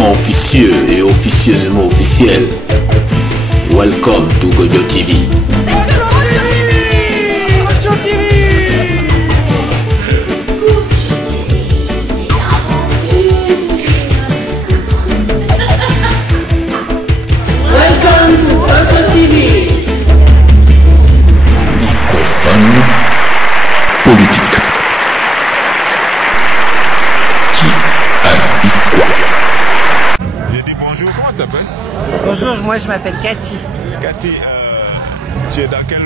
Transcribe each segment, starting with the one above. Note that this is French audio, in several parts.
officiellement officieux et officieusement officiel. Welcome to Gojo TV. Welcome to Gojo TV. Microphone politique. Qui a dit quoi? J'ai dit bonjour, comment tu t'appelles? Bonjour, moi je m'appelle Cathy. Cathy, tu es dans quel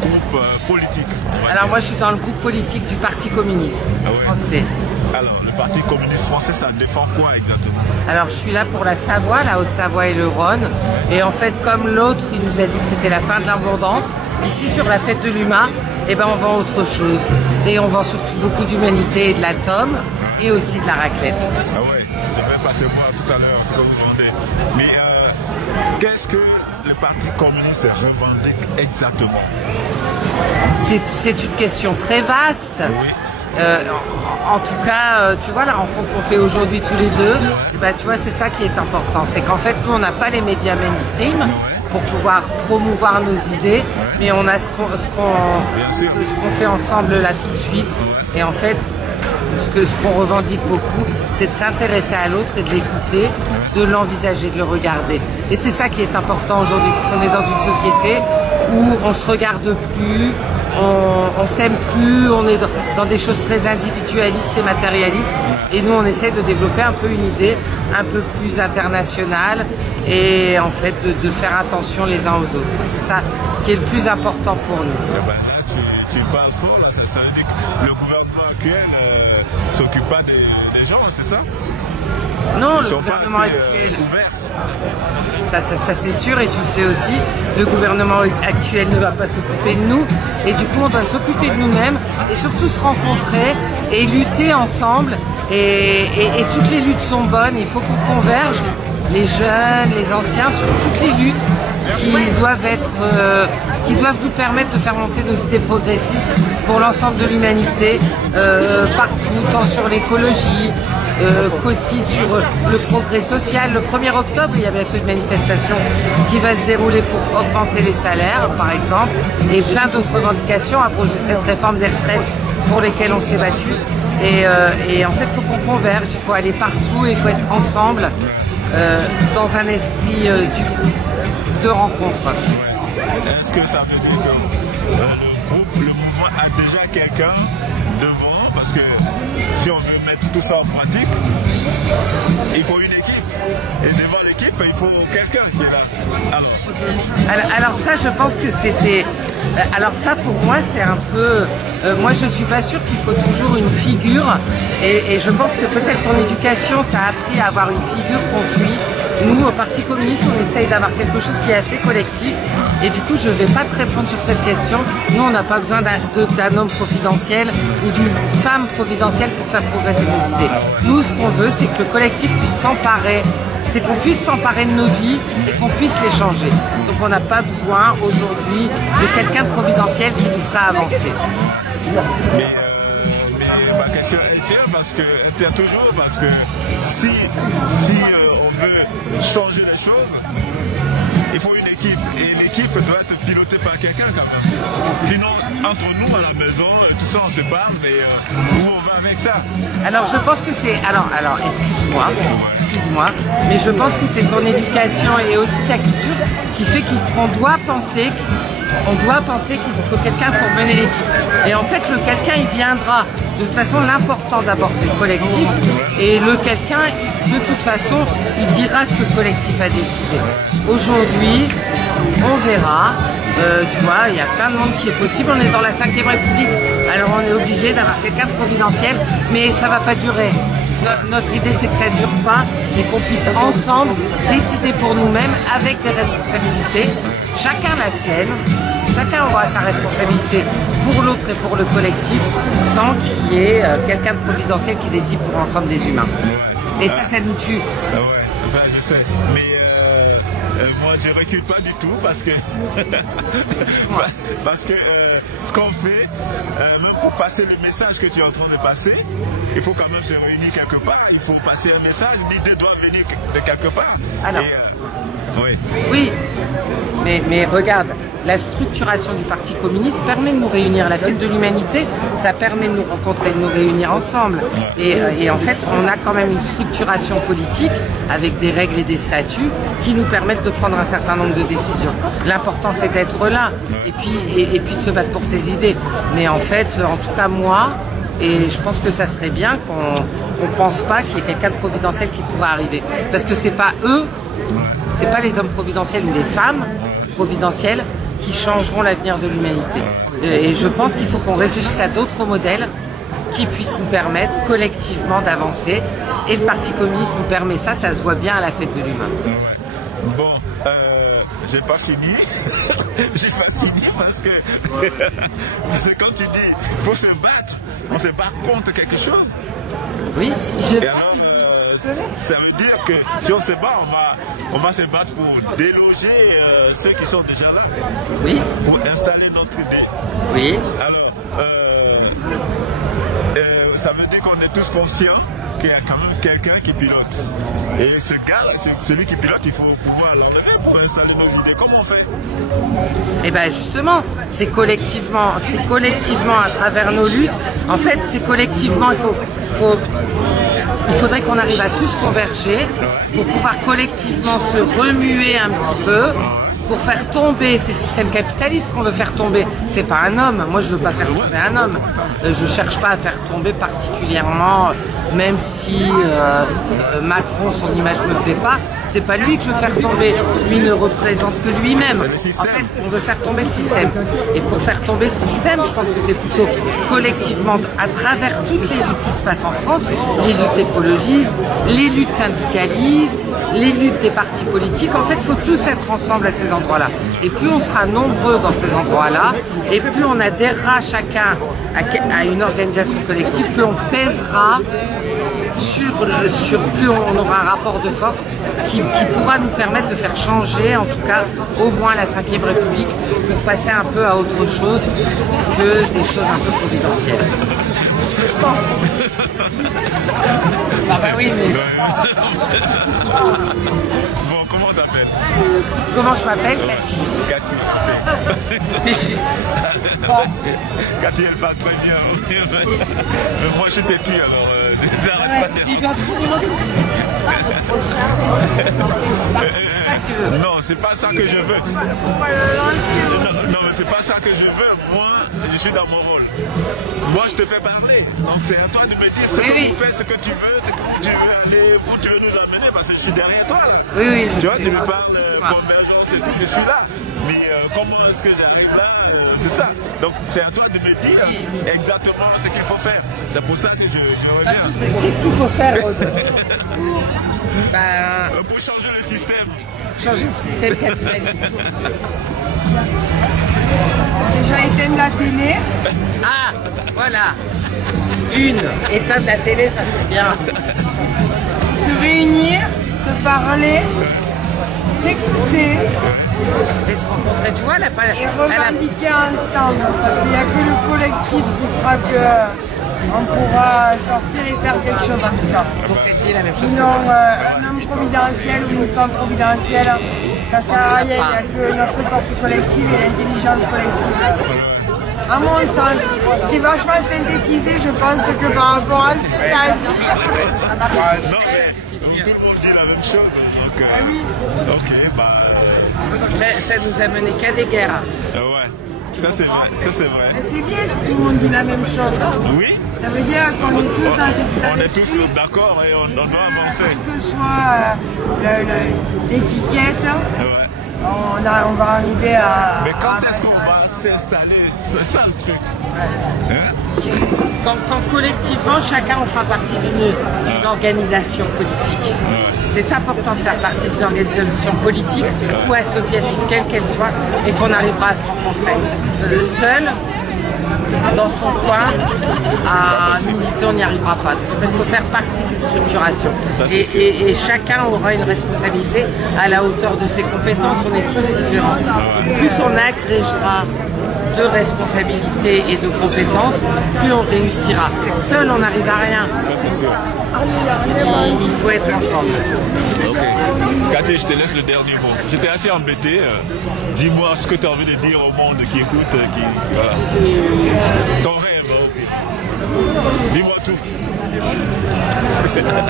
groupe politique? Alors moi je suis dans le groupe politique du Parti communiste français. Alors, le Parti communiste français, ça défend quoi exactement? Alors je suis là pour la Savoie, la Haute-Savoie et le Rhône. Et en fait, comme l'autre, il nous a dit que c'était la fin de l'abondance, ici sur la fête de l'UMA, eh ben, on vend autre chose. Et on vend surtout beaucoup d'humanité et de l'atome, et aussi de la raclette. Ah ouais, je vais passer voir tout à l'heure ce que vous vendez. Mais qu'est-ce que le Parti communiste revendique exactement? C'est une question très vaste. Oui. En tout cas, tu vois, la rencontre qu'on fait aujourd'hui tous les deux, bah, tu vois, c'est ça qui est important. C'est qu'en fait, nous, on n'a pas les médias mainstream pour pouvoir promouvoir nos idées, mais on a ce qu'on fait ensemble là tout de suite. Et en fait, ce qu'on revendique beaucoup, c'est de s'intéresser à l'autre et de l'écouter, de l'envisager, de le regarder. Et c'est ça qui est important aujourd'hui, parce qu'on est dans une société où on se regarde plus, on s'aime plus, on est dans des choses très individualistes et matérialistes. Et nous, on essaie de développer un peu une idée un peu plus internationale et en fait de faire attention les uns aux autres. C'est ça qui est le plus important pour nous. Eh ben là, tu parles fort, là, ça veut dire que le gouvernement actuel s'occupe pas des gens, c'est ça? Non, le gouvernement actuel, ça c'est sûr, et tu le sais aussi, le gouvernement actuel ne va pas s'occuper de nous, et du coup on doit s'occuper de nous-mêmes, et surtout se rencontrer, et lutter ensemble, et toutes les luttes sont bonnes, il faut qu'on converge, les jeunes, les anciens, sur toutes les luttes qui doivent nous permettre de faire monter nos idées progressistes pour l'ensemble de l'humanité, partout, tant sur l'écologie, qu'aussi sur le progrès social. Le 1er octobre, il y a bientôt une manifestation qui va se dérouler pour augmenter les salaires, par exemple, et plein d'autres revendications, approcher cette réforme des retraites pour lesquelles on s'est battu. Et en fait, il faut qu'on converge, il faut aller partout, et il faut être ensemble dans un esprit de rencontre. Est-ce que ça veut dire que le mouvement a déjà quelqu'un devant? Parce que si on veut mettre tout ça en pratique, il faut une équipe. Et devant l'équipe, il faut quelqu'un qui est là. Alors ça, je pense que c'était... Alors ça, pour moi, c'est un peu... moi, je suis pas sûre qu'il faut toujours une figure. Et je pense que peut-être ton éducation t'a appris à avoir une figure qu'on suit. Nous, au Parti communiste, on essaye d'avoir quelque chose qui est assez collectif. Et du coup, je ne vais pas te répondre sur cette question. Nous, on n'a pas besoin d'un homme providentiel ou d'une femme providentielle pour faire progresser nos idées. Nous, ce qu'on veut, c'est que le collectif puisse s'emparer. C'est qu'on puisse s'emparer de nos vies et qu'on puisse les changer. Donc, on n'a pas besoin aujourd'hui de quelqu'un de providentiel qui nous fera avancer. Mais ma question tient toujours parce que si on veut changer les choses, il faut une équipe. Et l'équipe doit être pilotée par quelqu'un quand même. Sinon, entre nous à la maison, tout ça on se parle, mais où on va avec ça? Alors je pense que c'est... Alors excuse-moi, mais je pense que c'est ton éducation et aussi ta culture qui fait qu'on doit penser qu'il nous faut quelqu'un pour mener l'équipe. Et en fait, le quelqu'un, il viendra. De toute façon, l'important d'abord, c'est le collectif. Et le quelqu'un, de toute façon, il dira ce que le collectif a décidé. Aujourd'hui, on verra. Tu vois, il y a plein de monde qui est possible. On est dans la 5e République. Alors, on est obligé d'avoir quelqu'un de providentiel. Mais ça ne va pas durer. Notre idée, c'est que ça ne dure pas. Et qu'on puisse ensemble décider pour nous-mêmes avec des responsabilités. Chacun la sienne. Chacun aura sa responsabilité pour l'autre et pour le collectif, sans qu'il y ait quelqu'un de providentiel qui décide pour l'ensemble des humains. Et ça nous tue. Ouais, enfin, je sais. Mais moi, je recule pas du tout parce que ce qu'on fait, même pour passer le message que tu es en train de passer, il faut quand même se réunir quelque part, il faut passer un message, l'idée doit venir de quelque part. Alors, oui. Oui, mais regarde, la structuration du Parti communiste permet de nous réunir. La fête de l'humanité, ça permet de nous rencontrer, de nous réunir ensemble. Et en fait, on a quand même une structuration politique avec des règles et des statuts qui nous permettent de prendre un certain nombre de décisions. L'important, c'est d'être là et puis de se battre pour ses idées. Mais en fait, en tout cas, moi, et je pense que ça serait bien qu'on ne pense pas qu'il y ait quelqu'un de providentiel qui pourrait arriver. Parce que c'est pas eux, c'est pas les hommes providentiels ou les femmes providentielles qui changeront l'avenir de l'humanité. Et je pense qu'il faut qu'on réfléchisse à d'autres modèles qui puissent nous permettre collectivement d'avancer. Et le Parti communiste nous permet ça, ça se voit bien à la fête de l'humain. Bon, j'ai pas fini. J'ai pas fini parce que quand tu dis il faut se battre, on se bat contre quelque chose. Oui, et alors, ça veut dire que si on se bat, on va se battre pour déloger ceux qui sont déjà là. Oui. Pour installer notre idée. Oui. Alors, ça veut dire qu'on est tous conscients qu'il y a quand même quelqu'un qui pilote. Et ce gars, celui qui pilote, il faut pouvoir l'enlever pour installer nos idées. Comment on fait? Eh bien justement, c'est collectivement à travers nos luttes. En fait, c'est collectivement, il faudrait qu'on arrive à tous converger pour pouvoir collectivement se remuer un petit peu pour faire tomber ces systèmes capitalistes qu'on veut faire tomber. C'est pas un homme, moi je veux pas faire tomber un homme. Je cherche pas à faire tomber particulièrement, même si Macron, son image me plaît pas, c'est pas lui que je veux faire tomber. Lui ne représente que lui-même. En fait, on veut faire tomber le système. Et pour faire tomber le système, je pense que c'est plutôt collectivement, à travers toutes les luttes qui se passent en France, les luttes écologistes, les luttes syndicalistes, les luttes des partis politiques. En fait, il faut tous être ensemble à ces endroits-là. Et plus on sera nombreux dans ces endroits-là, et plus on adhérera chacun à une organisation collective, plus on pèsera plus on aura un rapport de force qui pourra nous permettre de faire changer, en tout cas, au moins la 5e République, pour passer un peu à autre chose que des choses un peu providentielles. C'est ce que je pense. Ah bah oui, mais... Bon, comment t'appelles? Comment je m'appelle? Cathy. Cathy. Mais je suis... Cathy, elle parle très bien. Mais moi, je t'ai tué, alors... j'arrête pas de dire. Non, c'est pas ça que je veux. Non, mais c'est pas ça que je veux. Moi, je suis dans mon rôle. Moi, je te fais parler. Donc, c'est à toi de me dire ce que tu veux, aller, où tu veux nous amener, parce que je suis derrière toi. Là. Oui, tu vois, tu me parles convergence et tout, je suis là. Mais comment est-ce que j'arrive là? C'est ça. Donc, c'est à toi de me dire exactement ce qu'il faut faire. C'est pour ça que je reviens. Qu'est-ce qu'il faut faire, Aude? Pour changer le système. Changer le système capitaliste. Déjà éteindre la télé. Ah, voilà. Éteindre la télé, ça c'est bien. Se réunir, se parler, s'écouter. Et se rencontrer, tu vois, elle a pas... Et revendiquer ensemble. Parce qu'il n'y a que le collectif qui fera que... on pourra sortir et faire quelque chose en tout cas. Donc elle dit la même chose. Sinon, un homme providentiel ou une femme providentielle, ça sert à rien. Il n'y a que notre force collective et l'intelligence collective. À mon sens, c'était vachement synthétisé, je pense, que par rapport à ce que tu as dit. Non, tout le monde dit la même chose. Donc, oui. Ok, bah... Ça nous a mené qu'à des guerres. Ouais. Ça c'est vrai, ça c'est vrai. C'est bien si tout le monde dit la même chose. Oui. Ça veut dire qu'on est tous dans cet état On d'esprit. est tous d'accord et on doit avancer. Quelle que soit l'étiquette, on va arriver à... Mais quand est-ce qu'on va s'installer? C'est ça le truc. Quand collectivement, chacun on fera partie d'une organisation politique. C'est important de faire partie d'une organisation politique ou associative, quelle qu'elle soit, et qu'on arrivera à se rencontrer. Seul, dans son coin, à militer, on n'y arrivera pas. Donc, en fait, il faut faire partie d'une structuration. Et chacun aura une responsabilité à la hauteur de ses compétences. On est tous différents. Plus on agrégera de responsabilité et de compétences, plus on réussira. Seul, on n'arrive à rien. Ça, c'est sûr. Il faut être ensemble. Ok. Cathy, je te laisse le dernier mot. J'étais assez embêté. Dis-moi ce que tu as envie de dire au monde qui écoute. Voilà. Ton rêve. Dis-moi tout.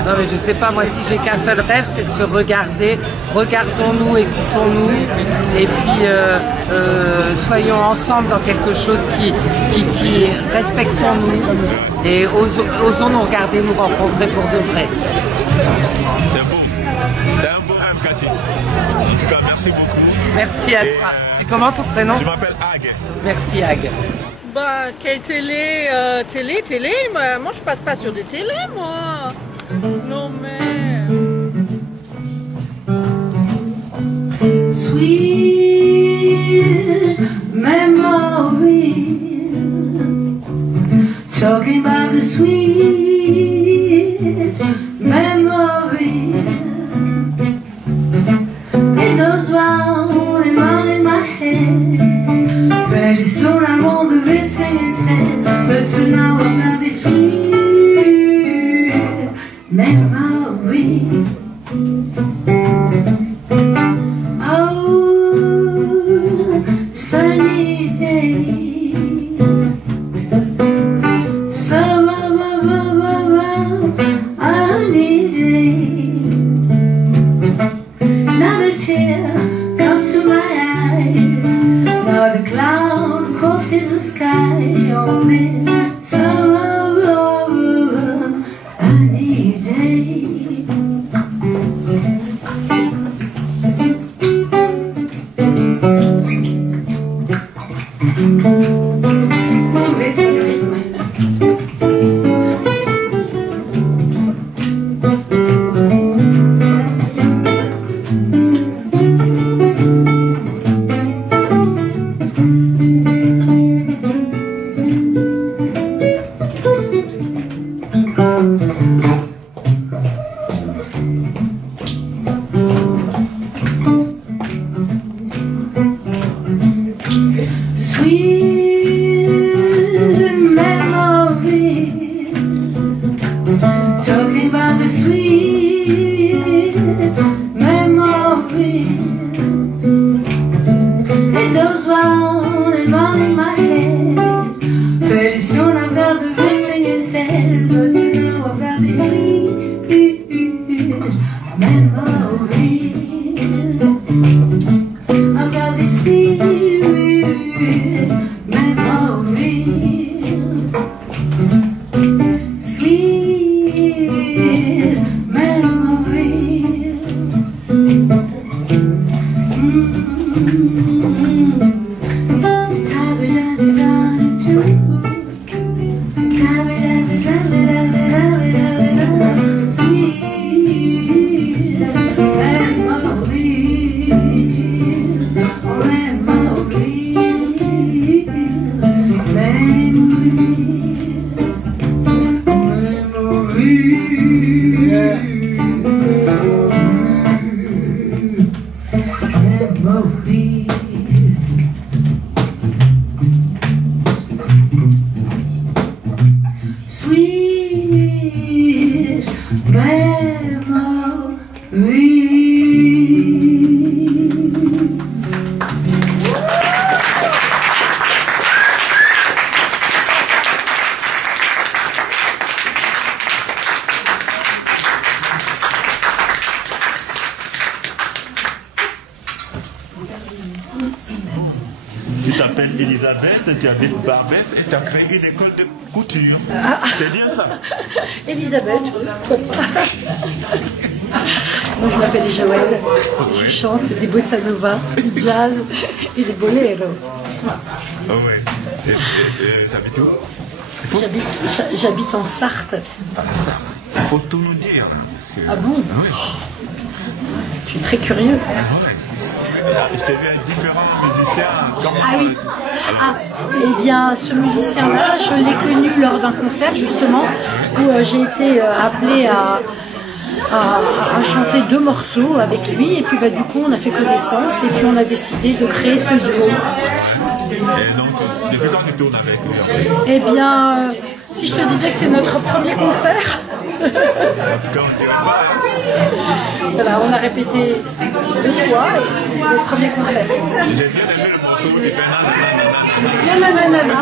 Non mais je sais pas, moi si j'ai qu'un seul rêve, c'est de se regarder, regardons-nous, écoutons-nous, et puis soyons ensemble dans quelque chose qui respectons-nous, et osons nous regarder, nous rencontrer pour de vrai. C'est beau. T'as un beau rêve, Cathy. En tout cas, merci beaucoup. Merci à toi. C'est comment ton prénom? Je m'appelle Ag. Merci Ag. Bah, quelle télé, télé, moi je passe pas sur des télés, moi. Non mais... Sweet memory, talking about the sweet memory. It goes round and round in my head. Pretty soon I'm on the bed singing instead. But for now I've got this sweet memory. Oh, sunny day, sunny day. Now the tear comes to my eyes. Now the cloud crosses the sky on this sunny day. Tu t'appelles Elisabeth, tu habites Barbès et tu as créé une école de couture. C'est bien ça? Elisabeth, moi je m'appelle Joël, je chante des bossa nova, du jazz et des boléros. Oh ouais. Et t'habites où? J'habite en Sarthe. Il faut tout nous dire. Parce que... Ah bon? Oui. Tu es très curieux. Ouais. Je t'ai vu avec différents musiciens. Ah oui. Eh bien, ce musicien-là, je l'ai connu lors d'un concert justement où j'ai été appelée à chanter 2 morceaux avec lui et puis du coup on a fait connaissance et puis on a décidé de créer ce duo. Et donc, depuis quand tu tournes avec eux? Eh bien, si je te disais que c'est notre premier concert, En tout cas, on dirait pas. voilà, on a répété 2 fois, c'est le premier concert. J'ai bien aimé le morceau qui fait nanana.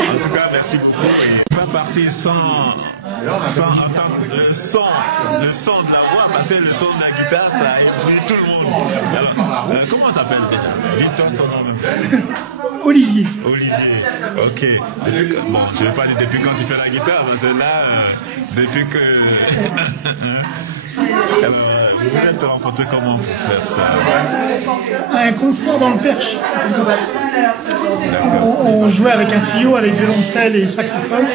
En tout cas, merci beaucoup. On ne peut pas partir sans entendre le son de la voix, parce que le son de la guitare, ça éblouit tout le monde. Alors, comment ça s'appelle déjà? Dis-toi ton nom même. Olivier. Olivier, ok. Bon, je ne vais pas dire depuis quand tu fais la guitare, parce que là, depuis que... Alors, vous êtes rencontrés comment pour faire ça? Un concert dans le Perche. On jouait avec un trio avec violoncelle et saxophone.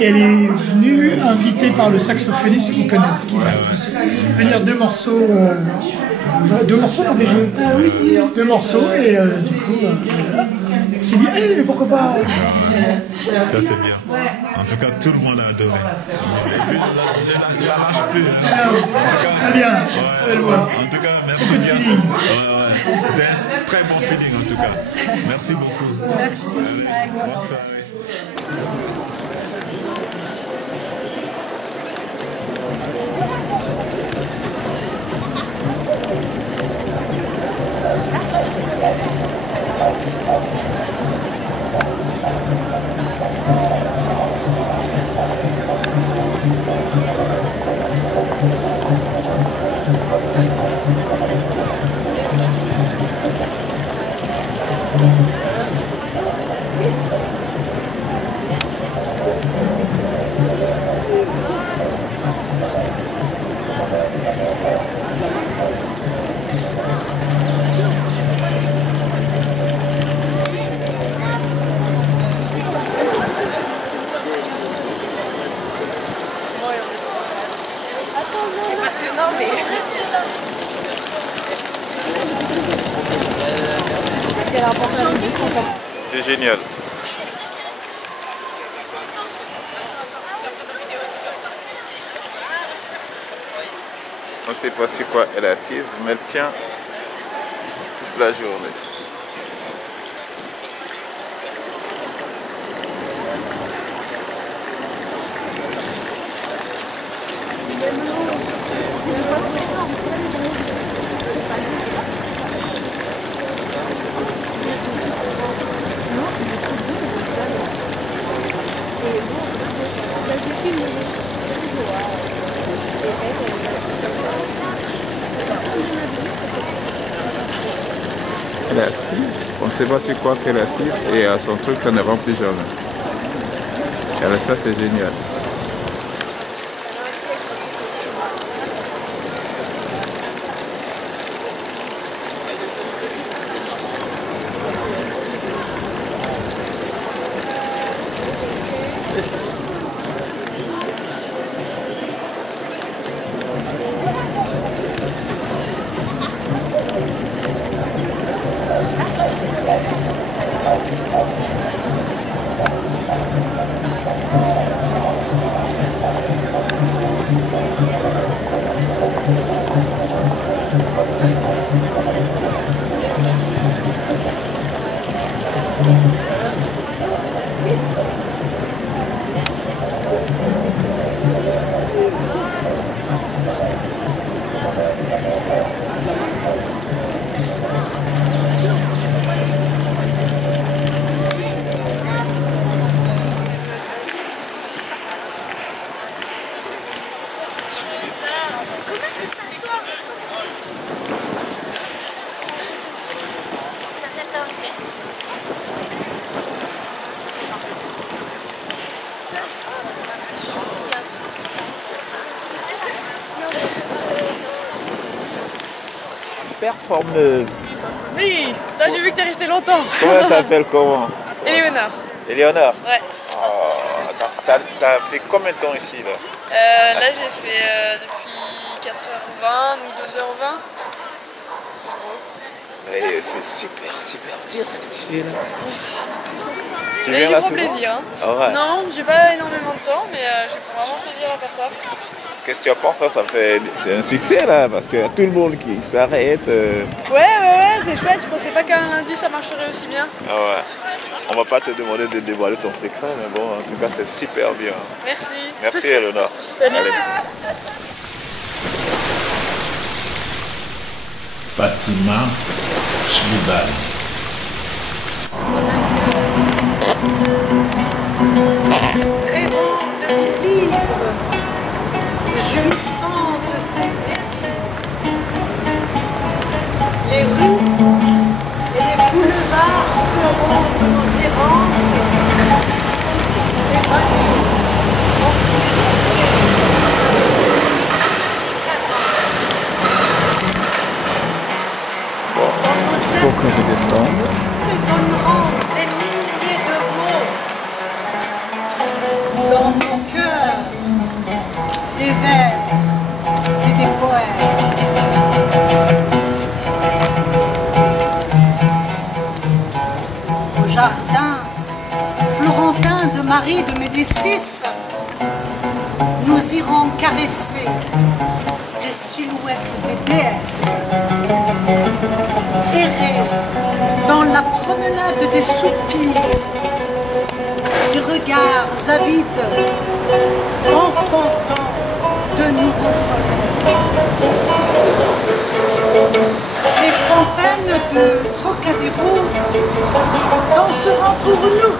Et elle est venue invitée par le saxophoniste qui connaissent, qui va venir 2 morceaux. 2 morceaux qu'on avait joué. 2 morceaux et du coup, on s'est dit, hey, mais pourquoi pas? Ça c'est bien. En tout cas, tout le monde a adoré. Et puis, la lâche plus. Très bien. Très loin. En tout cas, merci bien. C'était un très bon feeling en tout cas. Merci beaucoup. Merci. Allez, bonne soirée. C'est génial. On ne sait pas sur quoi elle est assise, mais elle tient toute la journée. Elle est assise, on ne sait pas sur quoi qu'elle est assise et à son truc ça ne remplit jamais. Alors ça c'est génial. Performeuse. Oui, j'ai vu que t'es resté longtemps. Comment ça s'appelle comment? Éléonore. Éléonore? Ouais. Oh, t'as fait combien de temps ici là? Là j'ai fait depuis 4h20 ou 2h20. C'est super dur ce que tu fais là. Tu Mais viens je là prends souvent? plaisir. Hein. Ah ouais. Non, j'ai pas énormément de temps, mais je prends vraiment plaisir à faire ça. qu'est-ce que tu en penses? C'est un succès là, parce qu'il y a tout le monde qui s'arrête. Ouais, c'est chouette. Je pensais pas qu'un lundi ça marcherait aussi bien. Ah ouais. On va pas te demander de dévoiler ton secret, mais bon, en tout cas, c'est super bien. Merci. Merci, Eleonore. Salut. Allez. Fatima Shmibal. Rêvant de vie libre, jouissant de ses désirs, les rues et les boulevards feront de nos errances des vallées remplies de Bon, il faut que je descende. résonneront des milliers de mots dans nos cœurs, des vers et des poèmes. Au jardin florentin de Marie de Médicis, nous irons caresser les silhouettes des déesses. Errer dans la promenade des soupirs, des regards avides, enfantant de nouveaux soleils. Les fontaines de Trocadéro danseront pour nous,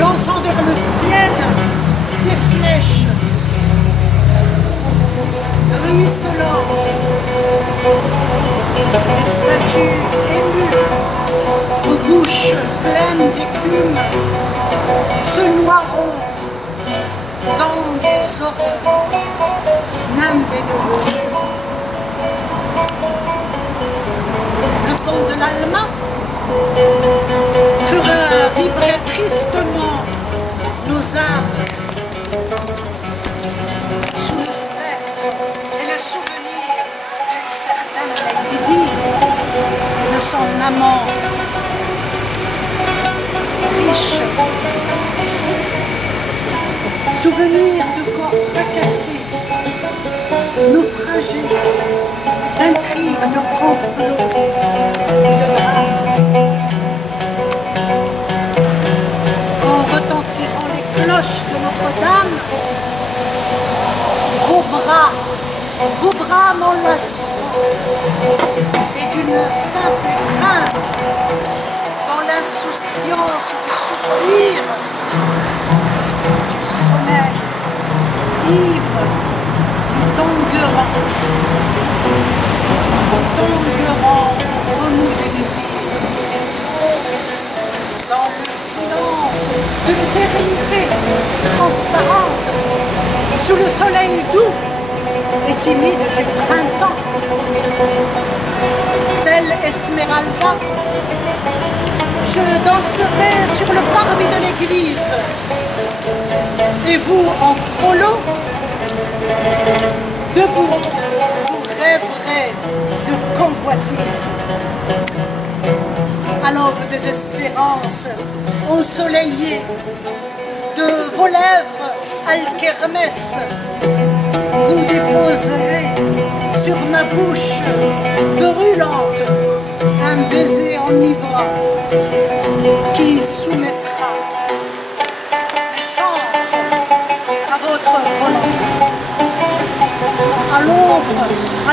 lançant vers le ciel des flèches, ruisselant. Des statues émues, aux bouches pleines d'écume, se noieront dans des horreurs nimbées de rouge. Le pont de l'Alma fera vibrer tristement nos âmes sous le spectre et le souvenir d'une certaine Lady Di, de son amant riche. Souvenir de corps fracassés, naufragés, d'intrigues, de complots et de drames. Quand retentiront les cloches de Notre-Dame, vos bras m'enlaceront, et d'une simple étreinte, dans l'insouciance du soupir, du sommeil ivre, du tanguerant remous des désirs. Dans le silence de l'éternité transparente, sous le soleil doux et timide du printemps, telle Esmeralda, je danserai sur le parvis de l'église, et vous en frollo, debout, vous rêverez de convoitise. À l'aube des espérances ensoleillées, de vos lèvres alkermès, vous déposerez sur ma bouche brûlante un baiser enivrant qui soumettra mes sens à votre volonté. À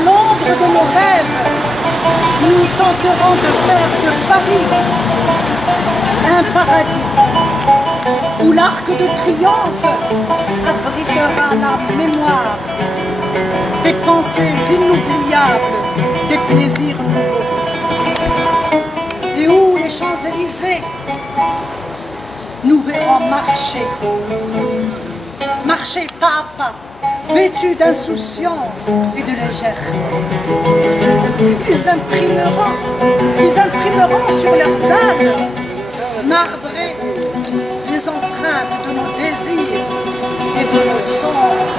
l'ombre de nos rêves, nous tenterons de faire de Paris un paradis où l'arc de triomphe abritera la mémoire des pensées inoubliables, des plaisirs nouveaux, et où les Champs-Élysées nous verront marcher pas à pas, vêtus d'insouciance et de légèreté. Ils imprimeront sur leurs dalles marbrées les empreintes de nos désirs et de nos songes.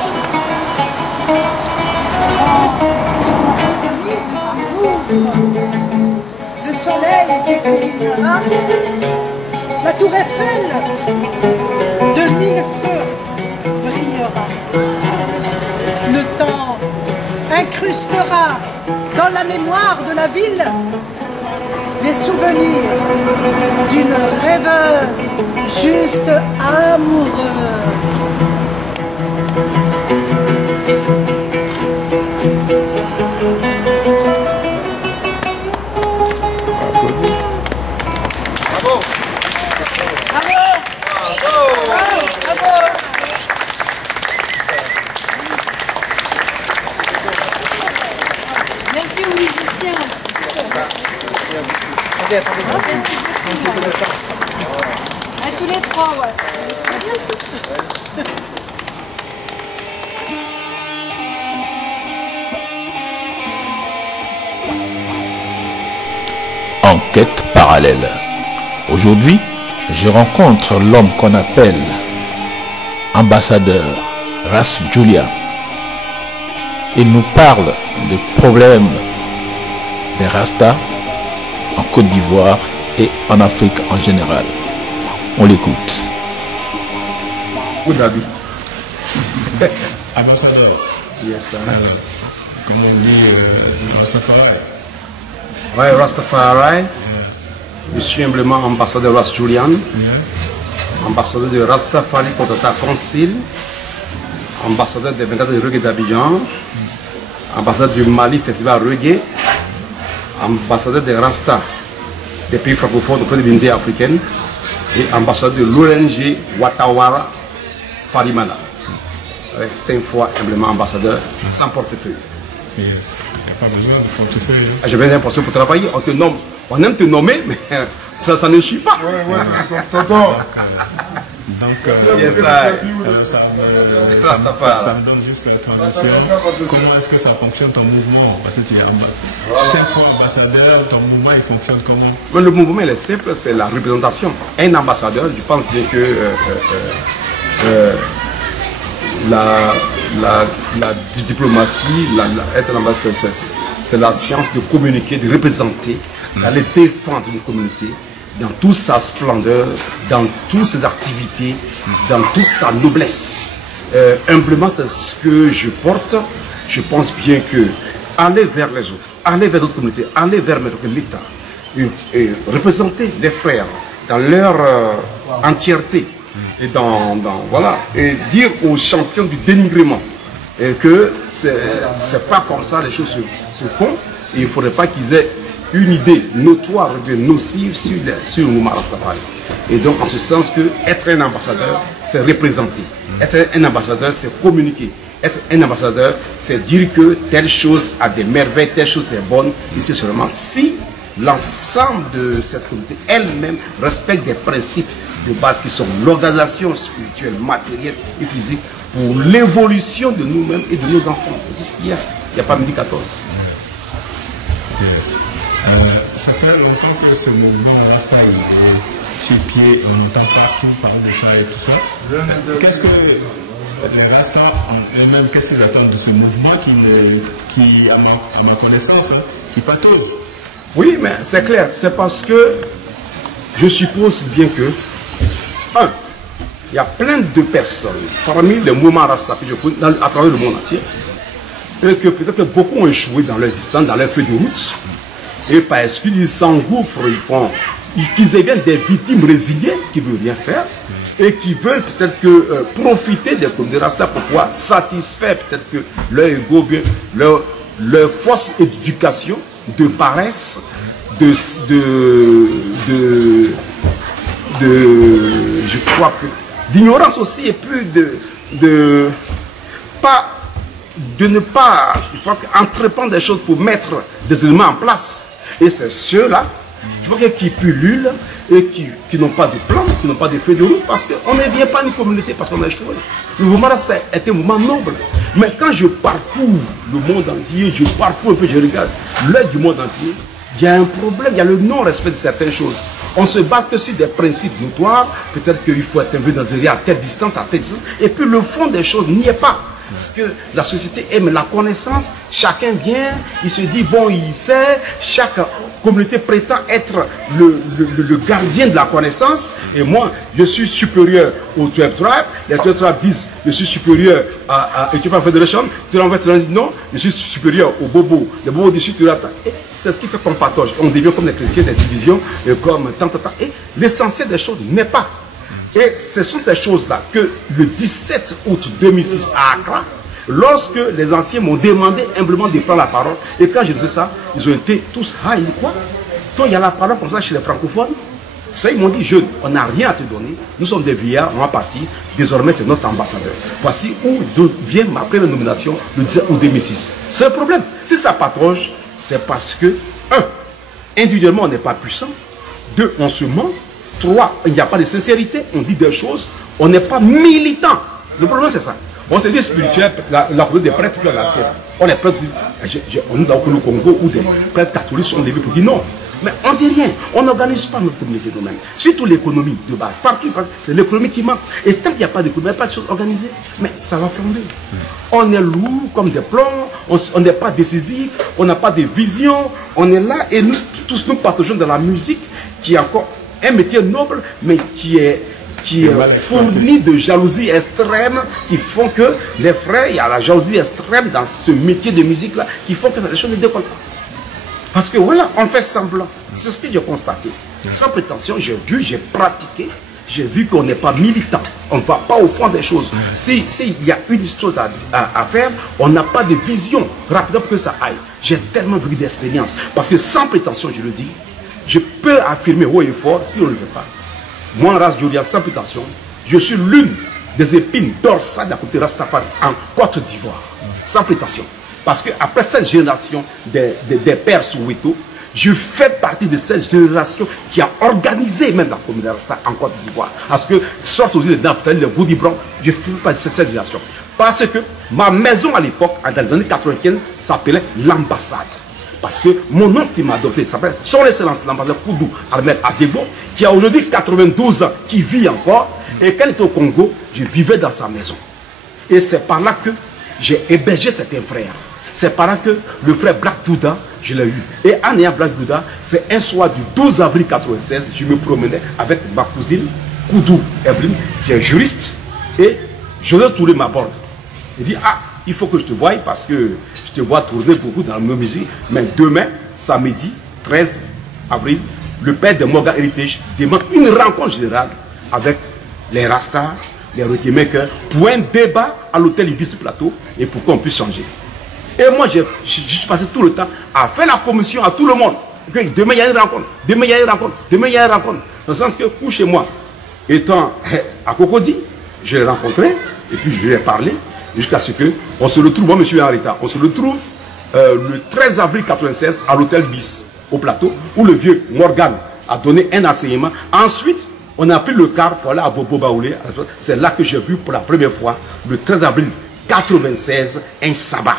Le soleil déclinera, la tour Eiffel de 1000 feux brillera. incrustera dans la mémoire de la ville les souvenirs d'une rêveuse juste amoureuse. Merci aux musiciens. À tous les trois, ouais. Enquête parallèle. Aujourd'hui, je rencontre l'homme qu'on appelle ambassadeur Ras Julia. Il nous parle des problèmes des Rastas en Côte d'Ivoire et en Afrique en général. On l'écoute. Oudabi. Ambassadeur. Yes, sir. Comme on dit, Rastafari. Ouais, Rastafari. Je suis humblement ambassadeur Ras Julian. Ambassadeur de Rastafari Contre-Attaque Concile. Ambassadeur des 24 de Reggae d'Abidjan. Ambassadeur du Mali Festival Reggae. Ambassadeur des Rasta des pays francophones auprès de l'unité africaine. Et ambassadeur de l'ONG Watawara Farimana. Avec 5 fois humblement ambassadeur sans portefeuille. Yes. Il n'y a pas besoin de portefeuille. J'ai bien l'impression pour travailler, on te nomme. On aime te nommer, mais ça ne suit pas. Donc, yes, ça me donne juste la transition. Comment est-ce que ça fonctionne ton mouvement? Parce que tu es 5 fois ambassadeur, ton mouvement il fonctionne comment? Mais le mouvement il est simple, c'est la représentation. Un ambassadeur, je pense bien que la diplomatie, être un ambassadeur, c'est la science de communiquer, de représenter, d'aller défendre une communauté dans toute sa splendeur, dans toutes ses activités, dans toute sa noblesse. Humblement, c'est ce que je porte. Je pense bien que aller vers les autres, aller vers d'autres communautés, aller vers l'État, et représenter les frères dans leur entièreté, et voilà, et dire aux champions du dénigrement que c'est pas comme ça les choses se font, et il ne faudrait pas qu'ils aient une idée notoire, nocive sur le mouvement Rastafari. Et donc en ce sens que être un ambassadeur, c'est représenter. Être un ambassadeur, c'est communiquer. Être un ambassadeur, c'est dire que telle chose a des merveilles, telle chose est bonne, et c'est seulement si l'ensemble de cette communauté elle-même respecte des principes de base qui sont l'organisation spirituelle, matérielle et physique pour l'évolution de nous-mêmes et de nos enfants. C'est tout ce qu'il y a. Il n'y a pas midi 14. Yes. Ça fait longtemps que ce mouvement Rasta est sur pied, on entend partout parler de ça et tout ça. Qu'est-ce que les Rastas eux-mêmes, qu'est-ce qu'ils attendent de ce mouvement qui à ma connaissance, qui patrouille? Oui, mais c'est clair, c'est parce que je suppose bien que, il y a plein de personnes parmi les mouvements Rasta que je connais à travers le monde entier, et que peut-être que beaucoup ont échoué dans leur existence, dans leur feuille de route, et parce qu'ils s'engouffrent, qu'ils deviennent des victimes résignées qui ne veulent rien faire, et qui veulent peut-être que profiter des communautés Rasta pour pouvoir satisfaire peut-être que leur ego, bien, leur force d'éducation, de paresse, je crois que d'ignorance aussi, et puis de ne pas entreprendre des choses pour mettre des éléments en place. Et c'est ceux-là, je crois, qui pullulent et qui n'ont pas de plan, qui n'ont pas de feuille de route, parce qu'on ne vient pas d'une communauté, parce qu'on a échoué. Le mouvement Rasta est un mouvement noble. Mais quand je parcours le monde entier, je parcours un peu, je regarde l'œil du monde entier, il y a un problème, il y a le non-respect de certaines choses. On se bat que sur des principes notoires, peut-être qu'il faut être vu dans un area à telle distance, et puis le fond des choses n'y est pas. Parce que la société aime la connaissance, chacun vient, il se dit, bon, il sait, communauté prétend être le gardien de la connaissance, et moi, je suis supérieur aux 12 tribes. Les 12 tribes disent, je suis supérieur à Ethiopian Federation. Non, je suis supérieur aux Bobo. Les Bobo disent, c'est ce qui fait qu'on partage. On devient comme les chrétiens, des divisions, et comme tant. Et l'essentiel des choses n'est pas. Et ce sont ces choses-là que le 17 août 2006 à Accra, lorsque les anciens m'ont demandé humblement de prendre la parole, et quand je disais ça, ils ont été tous, il dit quoi? Toi, il y a la parole comme ça chez les francophones. Ça, ils m'ont dit, jeune, on n'a rien à te donner, nous sommes des vieillards, on va partir, désormais tu es notre ambassadeur. Voici où vient ma première nomination le 17 août 2006. C'est le problème. Si ça patronge, c'est parce que, 1, individuellement, on n'est pas puissant, 2, on se ment, 3, il n'y a pas de sincérité, on dit des choses, on n'est pas militant. Le problème, c'est ça. On se dit spirituel, la communauté des prêtres, puis on a on est prêtres, on nous a connu au Congo où des prêtres catholiques sont levés pour dire non. Mais on ne dit rien, on n'organise pas notre communauté nous-mêmes. Surtout l'économie de base, partout, c'est l'économie qui manque. Et tant qu'il n'y a pas d'économie, pas organisée, mais ça va flamber. On est lourd comme des plombs, on n'est pas décisif, on n'a pas de vision, on est là et nous tous nous partageons dans la musique qui est encore un métier noble, mais qui est fourni de jalousie extrême qui font que les frères, il y a la jalousie extrême dans ce métier de musique là qui font que les choses ne décollent pas. Parce que voilà, on fait semblant. C'est ce que j'ai constaté. Sans prétention, j'ai vu, j'ai pratiqué, j'ai vu qu'on n'est pas militant. On ne va pas au fond des choses. S'il y a une chose à faire, on n'a pas de vision rapidement pour que ça aille. J'ai tellement vécu d'expérience. Parce que sans prétention, je le dis, je peux affirmer haut et fort si on ne le fait pas. Moi, race Julia, sans prétention, je suis l'une des épines dorsales de la côté Rastafari en Côte d'Ivoire. Sans prétention. Parce qu'après cette génération des pères Soweto, je fais partie de cette génération qui a organisé même la communauté Rasta en Côte d'Ivoire. Parce que, sortent aussi les Naftali, les Goudibran, je fais partie de cette génération. Parce que ma maison à l'époque, dans les années 95, s'appelait l'ambassade. Parce que mon oncle qui m'a adopté s'appelle son excellence l'ambassadeur Koudou Ahmed Azegbo, qui a aujourd'hui 92 ans, qui vit encore. Et quand il était au Congo, je vivais dans sa maison. Et c'est par là que j'ai hébergé certains frères. C'est par là que le frère Black Douda, je l'ai eu. Et en ayant Black Douda, c'est un soir du 12 avril 1996, je me promenais avec ma cousine Koudou Evelyn, qui est juriste, et Joseph Touré m'aborde. Il dit, il faut que je te voie parce que je te vois tourner beaucoup dans la musique. Mais demain, samedi 13 avril, le père de Morgan Heritage demande une rencontre générale avec les Rastas, les reggae makers, pour un débat à l'hôtel Ibis du Plateau et pour qu'on puisse changer. Et moi, je suis passé tout le temps à faire la commission à tout le monde. Que demain, il y a une rencontre. Demain, il y a une rencontre. Demain, il y a une rencontre. Dans le sens que, chez moi, étant à Cocody, je l'ai rencontré et puis je lui ai parlé jusqu'à ce qu'on se retrouve. Moi, je suis en retard. On se retrouve le 13 avril 1996 à l'hôtel Ibis, au Plateau, où le vieux Morgan a donné un enseignement. Ensuite, on a pris le car pour aller à Bobo Baoulé. C'est là que j'ai vu pour la première fois, le 13 avril 1996, un sabbat.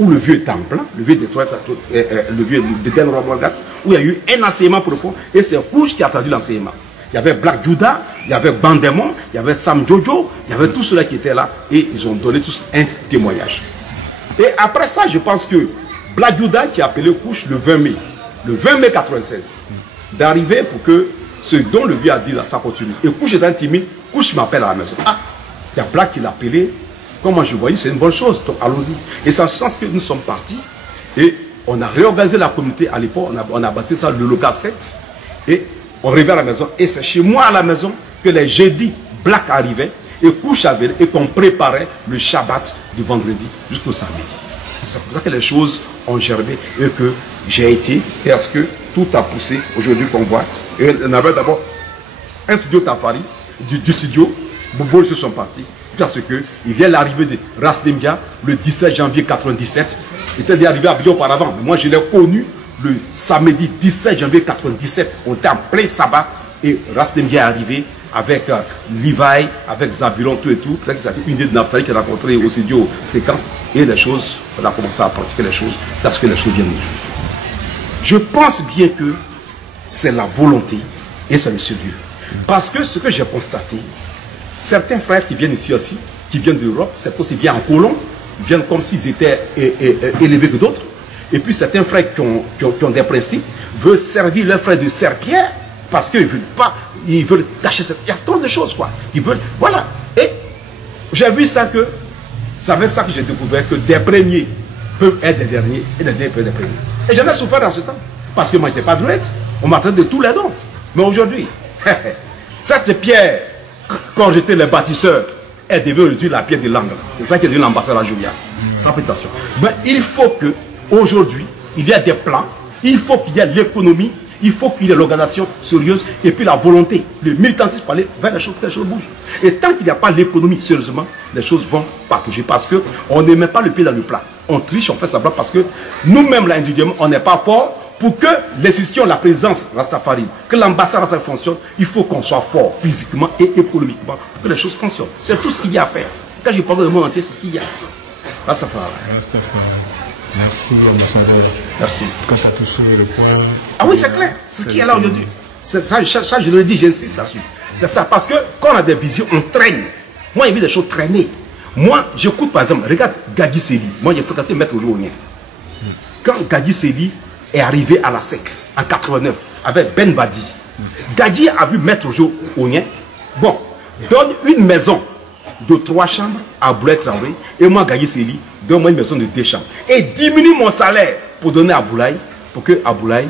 Où le vieux temple, le vieux Détroit, le vieux de Den Morgan, où il y a eu un enseignement profond, et c'est Rouge qui a traduit l'enseignement. Il y avait Black Judah, il y avait Bandemon, il y avait Sam Jojo, il y avait tous ceux-là qui étaient là, et ils ont donné tous un témoignage. Et après ça, je pense que Black Judah qui a appelé Couche le 20 mai 1996, d'arriver pour que ce dont le vieux a dit là, ça continue. Et Couche est timide, Couche m'appelle à la maison. Il y a Black qui l'a appelé. Comment je voyais, c'est une bonne chose, donc allons-y. Et c'est en ce sens que nous sommes partis et on a réorganisé la communauté à l'époque, on a bâti ça le local 7 et on revient à la maison. Et c'est chez moi à la maison que les jeudis, Black arrivait et Couche avait et qu'on préparait le Shabbat du vendredi jusqu'au samedi. C'est pour ça que les choses ont germé et que j'ai été, et à ce que tout a poussé aujourd'hui qu'on voit. Et on avait d'abord un studio Tafari, du studio, Bobo se sont partis. Parce qu'il y a l'arrivée de Rasdembia le 17 janvier 1997. Il était arrivé à Bion auparavant. Mais moi, je l'ai connu le samedi 17 janvier 1997. On était en plein sabbat. Et Rasdembia est arrivé avec Levi, avec Zabulon, tout et tout. Peut-être que c'était une idée de Naftali qui a rencontré au studio Séquence. Et les choses, on a commencé à pratiquer les choses. Parce que les choses viennent nous. Je pense bien que c'est la volonté et c'est le sérieux. Parce que ce que j'ai constaté, certains frères qui viennent ici aussi, qui viennent d'Europe, c'est aussi bien en colon, viennent comme s'ils étaient élevés que d'autres. Et puis certains frères qui ont des principes, veulent servir leurs frères de serpillère parce qu'ils veulent pas, ils veulent cacher cette... Il y a trop de choses, quoi. Ils veulent... Voilà. Et j'ai vu ça que... C'est avec ça que j'ai découvert que des premiers peuvent être des derniers et des derniers peuvent être des premiers. Et j'en ai souffert dans ce temps. Parce que moi, je n'étais pas druide. On m'a traité de tous les dons. Mais aujourd'hui, cette pierre, quand j'étais le bâtisseur, est devenue aujourd'hui la pierre de l'angle. C'est ça qui est devenu l'ambassadeur à Julia. Sans prétention. Mais il faut que, aujourd'hui, il y ait des plans, il faut qu'il y ait l'économie, il faut qu'il y ait l'organisation sérieuse et puis la volonté, le militantisme pour aller vers les choses bougent. Et tant qu'il n'y a pas l'économie sérieusement, les choses vont pas toucher parce qu'on ne met pas le pied dans le plat. On triche, on fait semblant parce que nous-mêmes, là, individuellement, on n'est pas fort. Pour que l'institution, la présence Rastafari, que l'ambassade Rastafari fonctionne, il faut qu'on soit fort physiquement et économiquement pour que les choses fonctionnent. C'est tout ce qu'il y a à faire. Quand je parle du monde entier, c'est ce qu'il y a. Rastafari. Merci, ambassadeur. Merci. Quand tu as touché le point... Ah oui, c'est clair. C'est ce qui est là aujourd'hui. Ça, je le dis, j'insiste là-dessus. C'est ça. Parce que quand on a des visions, on traîne. Moi, il y a des choses traînées. Moi, j'écoute par exemple, regarde Gadi Seli. Moi, j'ai fréquenté Maître Journien. Quand Gadi Seli est arrivé à la SEC en 89 avec Ben Badi. Gadi a vu Maître Journien. Bon, donne une maison de 3 chambres à Boulaye Traoré et moi, Gadi Seli, donne-moi une maison de 2 chambres. Et diminue mon salaire pour donner à Boulaye, pour que Aboulaye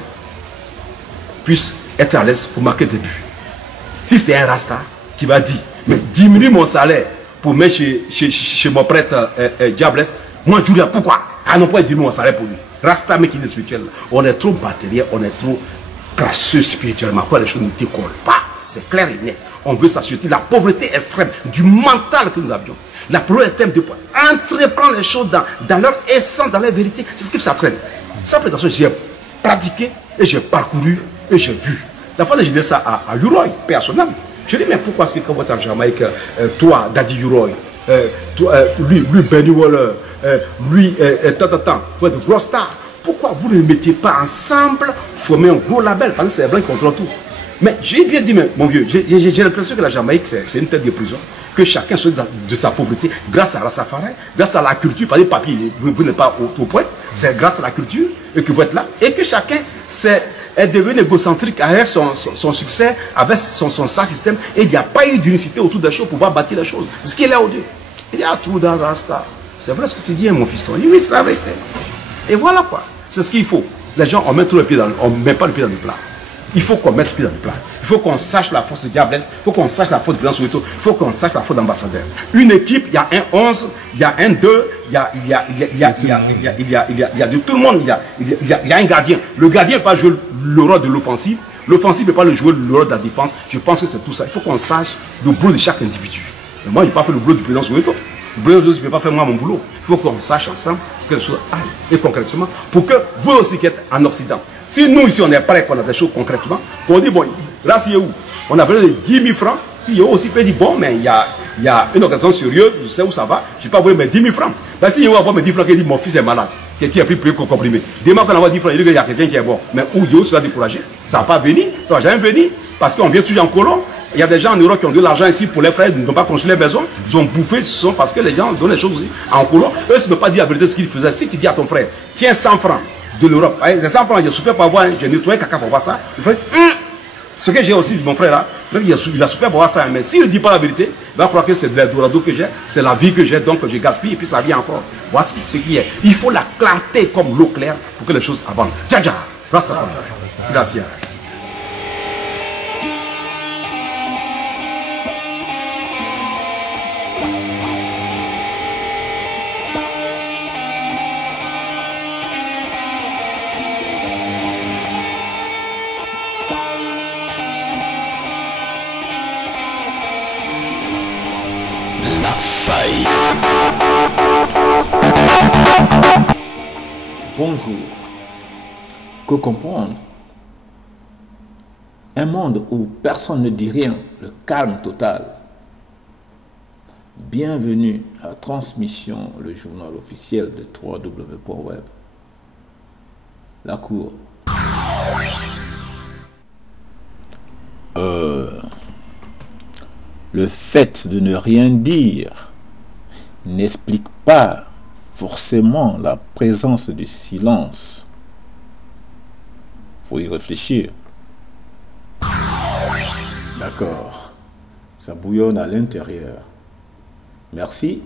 puisse être à l'aise pour marquer des buts. Si c'est un Rasta qui va dire, mais diminue mon salaire pour mettre chez mon prêtre Diables, moi, Julia, pourquoi? Ah non, pas diminuer mon salaire pour lui. Rasta, mais qui est spirituel. On est trop bactérien, on est trop crasseux spirituellement. Quoi, les choses ne décollent pas. C'est clair et net. On veut s'assurer la pauvreté extrême du mental que nous avions. La pauvreté extrême de entreprendre les choses dans leur essence, dans leur vérité. C'est ce qui ça traîne. Sans prétention, j'ai pratiqué et j'ai parcouru et j'ai vu. La fois que j'ai dit ça à Uroy, personnellement. Je dis, mais pourquoi est-ce que quand vous êtes en Jamaïque, toi, Daddy Uroy, lui, Benny Waller, lui, vous êtes de gros stars. Pourquoi vous ne mettez pas ensemble, former un gros label? Parce que c'est les blancs qui contrôlent tout. Mais j'ai bien dit, mais, mon vieux, j'ai l'impression que la Jamaïque, c'est une tête de prison. Que chacun soit de sa pauvreté, grâce à Rastafari, grâce à la culture, par les papiers, vous n'êtes pas au point, c'est grâce à la culture et que vous êtes là. Et que chacun est devenu égocentrique avec son succès, avec son système. Et il n'y a pas eu d'unicité autour des choses pour pouvoir bâtir les choses. Ce qui est là au Dieu. Il y a tout dans Rasta. C'est vrai ce que tu dis, mon fiston. Oui, c'est la vérité. Et voilà quoi. C'est ce qu'il faut. Les gens, on met tout le pied dans, on met pas le pied dans le plat. Il faut qu'on mette le pied dans le plat. Il faut qu'on sache la force de Diables. Il faut qu'on sache la force de Blanc Soweto. Il faut qu'on sache la force d'ambassadeur. Une équipe, il y a un 11, il y a un 2, il y a de tout le monde. Il y a un gardien. Le gardien ne peut pas jouer le rôle de l'offensive. L'offensive ne peut pas jouer le rôle de la défense. Je pense que c'est tout ça. Il faut qu'on sache le boulot de chaque individu. Mais moi, je n'ai pas fait le boulot du président Soweto. Le boulot de je ne peux pas faire moi mon boulot. Il faut qu'on sache ensemble quelque chose aille. Et concrètement, pour que vous aussi qui êtes en Occident, si nous ici on est prêts, qu'on a des choses concrètement, qu'on dit bon, là c'est où? On a besoin de 10 000 francs. Puis il aussi peut dire bon, mais il y a une organisation sérieuse, je sais où ça va, je ne vais pas vous mes 10 000 francs. Ben, si il va avoir mes 10 francs qui dit mon fils est malade, qui a pris plus comprimé. Demain qu'on a 10 francs, il dit qu'il y a quelqu'un qui est bon. Mais où Dieu sera découragé? Ça ne va pas venir, ça ne va jamais venir, parce qu'on vient toujours en colon. Il y a des gens en Europe qui ont donné l'argent ici pour les frères, ils n'ont pas construit les maisons, ils ont bouffé, ce sont parce que les gens donnent les choses aussi en colon. Eux, ils ne peuvent pas dire la vérité de ce qu'ils faisaient. Si tu dis à ton frère, tiens 100 francs de l'Europe, les 100 francs, j'ai souffert pour avoir, j'ai nettoyé caca pour voir ça. Le frère, ce que j'ai aussi de mon frère là, il a souffert pour voir ça, mais s'il ne dit pas la vérité, il va croire que c'est de l'Eldorado que j'ai, c'est la vie que j'ai, donc je gaspille et puis ça vient encore. Voici ce qui est. Il faut la clarté comme l'eau claire pour que les choses avancent. Dja, Rastafari, c'est la sienne. Bonjour. Que comprendre? Un monde où personne ne dit rien, le calme total. Bienvenue à Transmission, le journal officiel de www.web. La cour. Le fait de ne rien dire n'explique pas forcément la présence du silence. faut y réfléchir. D'accord. Ça bouillonne à l'intérieur. Merci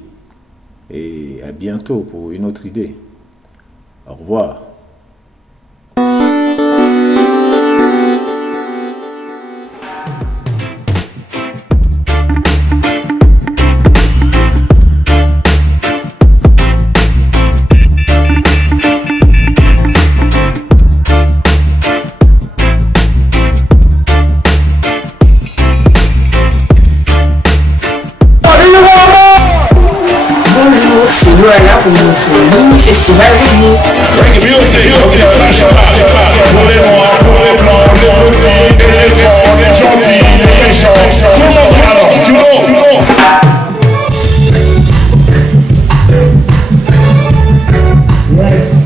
et à bientôt pour une autre idée. Au revoir. Pour notre mini-festival reggae. Reggae music, pour les noirs, pour les blancs, les petits, et les grands, les gentils, les méchants, tout le monde alors, sinon. Yes.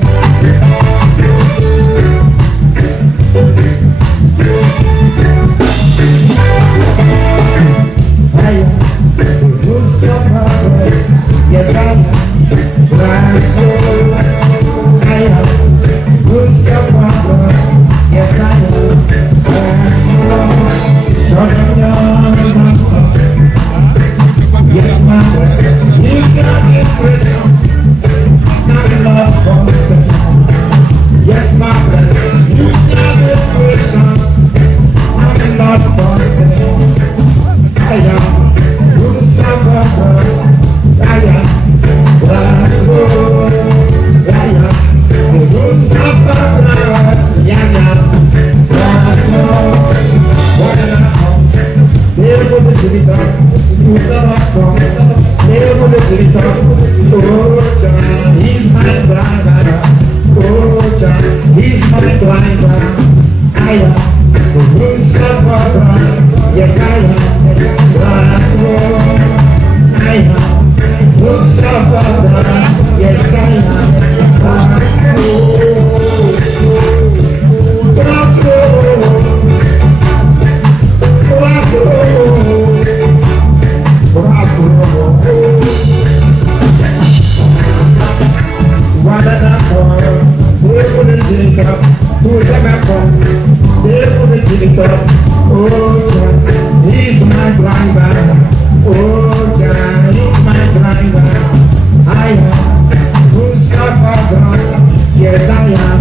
Yes, I am.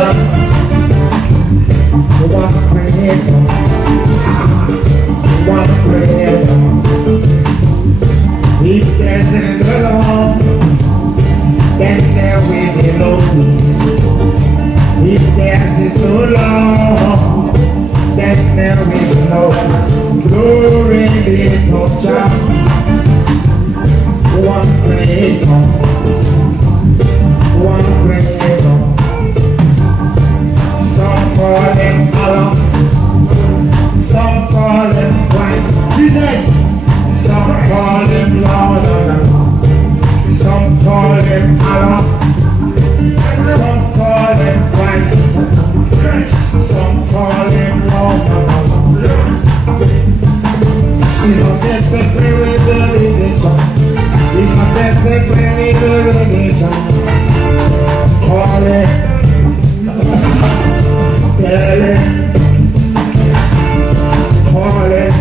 culture, one creator, one creator. If there's another law, then there will be no peace. If there is no law, then there will be no glory be culture. One creator, one creator. Some call him Allah, some call him Christ Jesus, some call him Lord, some call him Allah, some call him Christ, some call him Lord. He's not desperate with the religion. He's not desperate with the religion. Call it, tell it, call it,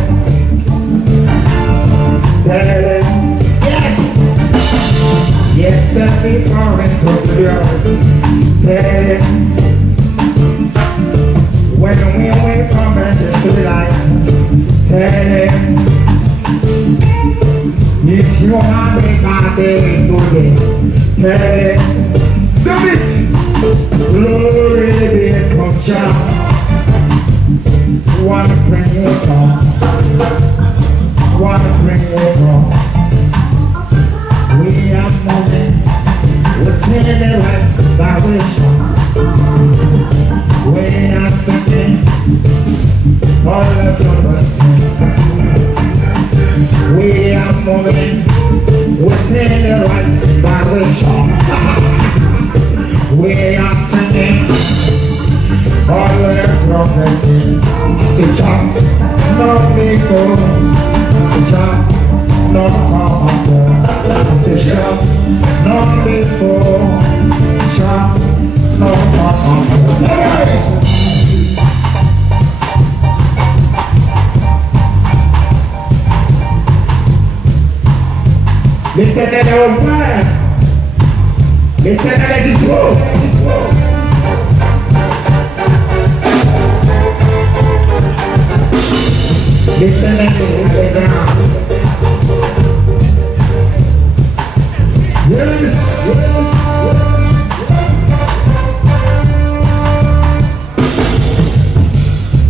tell it. Yes, yes, let me promise to yours. Tell it. When we wake up and the civilized, tell it. If you have a bad day today, tell it. Do it. Glory be to God. One creator, one creator. We are moving within the right direction. We are singing all of the we are moving within the right direction. We are singing all of the say jump, no before, jump, no after. Say jump, no before, jump, no after. L'Éternel est au point. L'Éternel est dispo. L'Éternel est là. Yes.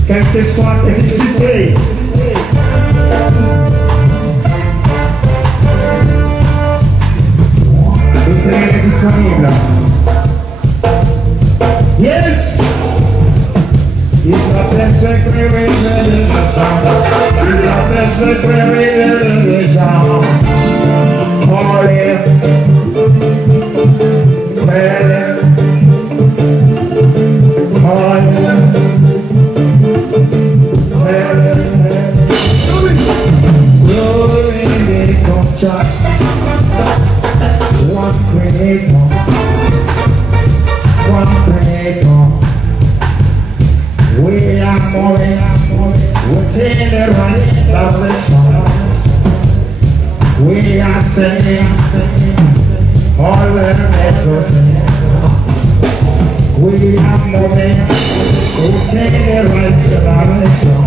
Quelle que soit tes difficultés, l'Éternel est disponible. Yes! Il s'appelle secret de il s'appelle secret de gens. Call him. Tell him. Call him. Tell him. Glory be to God. One creator, one creator. We are moving within the right direction. We are singing all the metros. We are moving within the right direction.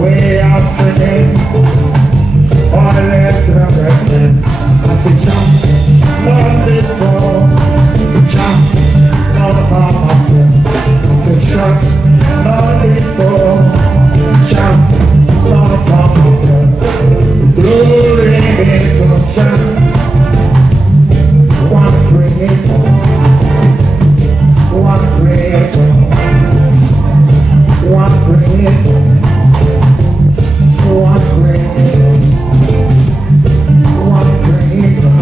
We are singing all the traversing. I say jump, not before, jump, not after. I say jump, not before, jump, not after. Glory be to God. One creator, one creator, one creator, one creator.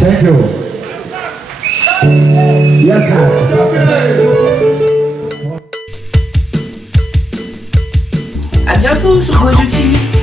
Thank you. Yes, sir. À bientôt sur Gojo TV.